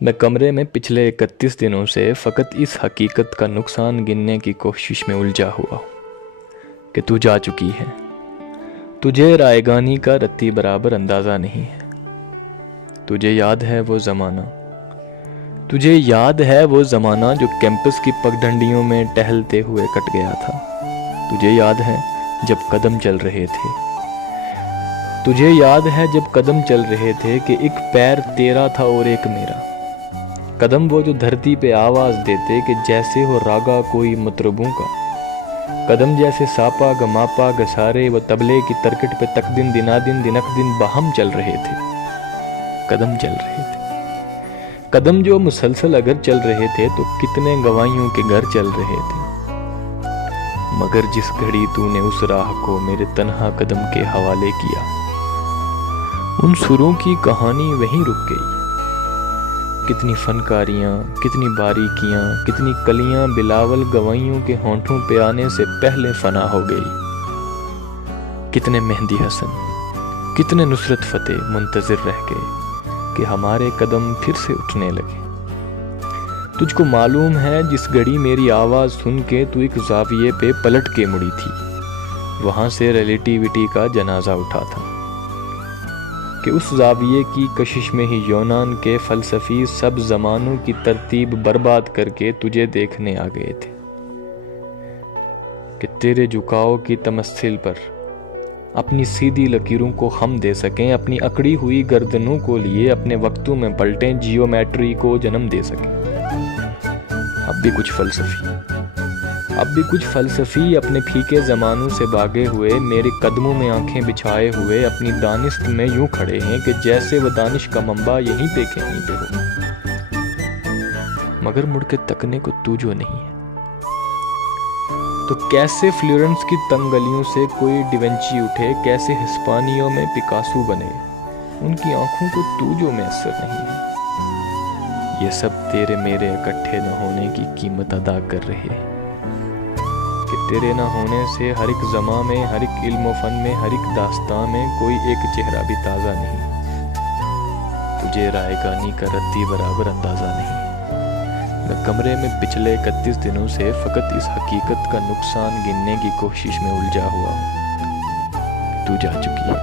मैं कमरे में पिछले 31 दिनों से फ़कत इस हकीकत का नुकसान गिनने की कोशिश में उलझा हुआ हूँ कि तू जा चुकी है। तुझे रायगानी का रत्ती बराबर अंदाज़ा नहीं है। तुझे याद है वो ज़माना, तुझे याद है वो ज़माना जो कैंपस की पगडंडियों में टहलते हुए कट गया था। तुझे याद है जब कदम चल रहे थे, तुझे याद है जब कदम चल रहे थे कि एक पैर तेरा था और एक मेरा। कदम वो जो धरती पे आवाज़ देते कि जैसे हो रागा कोई मतरबों का। कदम जैसे सापा गमापा गसारे व तबले की तरकट पे तक दिन दिनादिन दिनक दिन बाहम चल रहे थे। कदम चल रहे थे, कदम जो मुसलसल अगर चल रहे थे तो कितने गवाइयों के घर चल रहे थे। मगर जिस घड़ी तूने उस राह को मेरे तन्हा कदम के हवाले किया, उन सुरों की कहानी वहीं रुक गई। कितनी फनकारियाँ, कितनी बारीकियाँ, कितनी कलियाँ बिलावल गवाइयों के होंठों पे आने से पहले फना हो गई। कितने मेहंदी हसन, कितने नुसरत फतेह मुंतज़िर रह गए कि हमारे कदम फिर से उठने लगे। तुझको मालूम है जिस घड़ी मेरी आवाज़ सुन के तू एक ज़ाविये पे पलट के मुड़ी थी, वहाँ से रिलेटिविटी का जनाजा उठा था कि उस ज़ाविये की कशिश में ही यूनान के फ़लसफ़ी सब ज़मानों की तरतीब बर्बाद करके तुझे देखने आ गए थे कि तेरे झुकाव की तमस्सिल पर अपनी सीधी लकीरों को हम दे सकें, अपनी अकड़ी हुई गर्दनों को लिए अपने वक्तों में पलटें, जियोमेट्री को जन्म दे सकें। अब भी कुछ फ़लसफ़ी अपने फीके ज़मानों से भागे हुए मेरे कदमों में आंखें बिछाए हुए अपनी दानिश्त में यूं खड़े हैं कि जैसे वह दानिश का मंबा यहीं पे कहीं पे हो। मगर मुड़ के तकने को तू जो नहीं है, तो कैसे फ्लोरेंस की तंग गलियों से कोई डिवेंची उठे, कैसे हिस्पानियों में पिकासो बने, उनकी आंखों को तू जो मैसर नहीं है। ये सब तेरे मेरे इकट्ठे न होने की कीमत अदा कर रहे हैं कि तेरे ना होने से हर एक ज़मां में, हर एक इल्म फ़न में, हर एक दास्तां में कोई एक चेहरा भी ताज़ा नहीं। तुझे रायगानी का रत्ती बराबर अंदाज़ा नहीं। मैं कमरे में पिछले 31 दिनों से फ़कत इस हकीकत का नुकसान गिनने की कोशिश में उलझा हुआ हूँ। तू जा चुकी है।